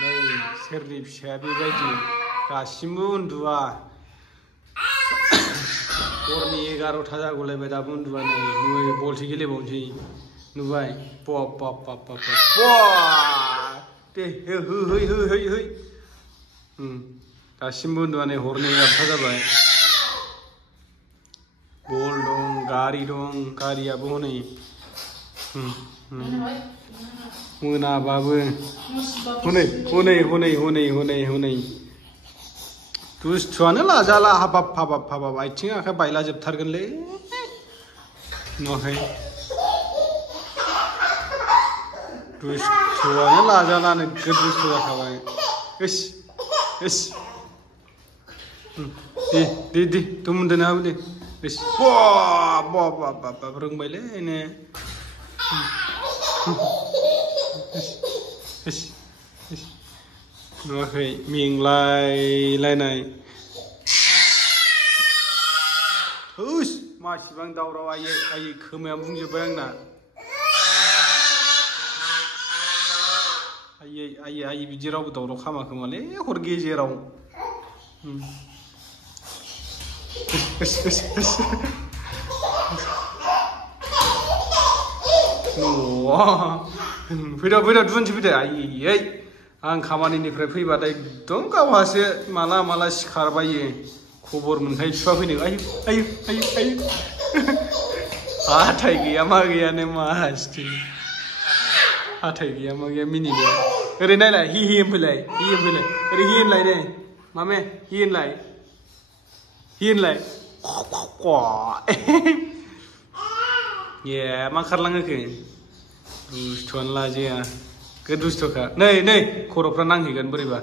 नै सोरनि फिसाया बेबायदि दासिमबो उन्दुआ हरनि 11ता जागौलायबाय दाबो उन्दुआ नै नुबाय बलसो गेलेबावनोसै नुबाय दे है दासिमबो उन्दुआ नै हरनि 11ता जाबाय बल दं गारि दं गारियाबो हनै मोनाबाबो हनै दुस्थुआनो लाजाला हाबाब आथिं आखाइ बायला जोबथारगोनलै नुवाखै दुस्थुआनो लाजाला नोगोद दुस्थु जाखाबाय दे तुमदोनो हाबो दे रोंबायलै ने नुवाखै मेंलायलायनाय मासिबां दावराव आयै खोमाया बुंजोब्बाय आंना आयै बिदि रावबो दावराव खामाखोमालै हर गेजेराव फैदा दुनसै फैदो आयै आं खामानिनिफ्राय फैबाथाय एकदम गावहासो माला सिखारबायो खबर मोनखायो बिफा फैनो आयु हाथाय गैया मा गैयानो मासथि हाथाय गैया मा गैया मिनिनो ओरै नायलाय हि होनफैलाय ओरै हि होनलाय नै मामे हि होनलाय ए मा खारलाङोखो दुस्थुआनो लाजाया दुस्थुखा नै खर'फ्रा नांहैगोन बोरैबा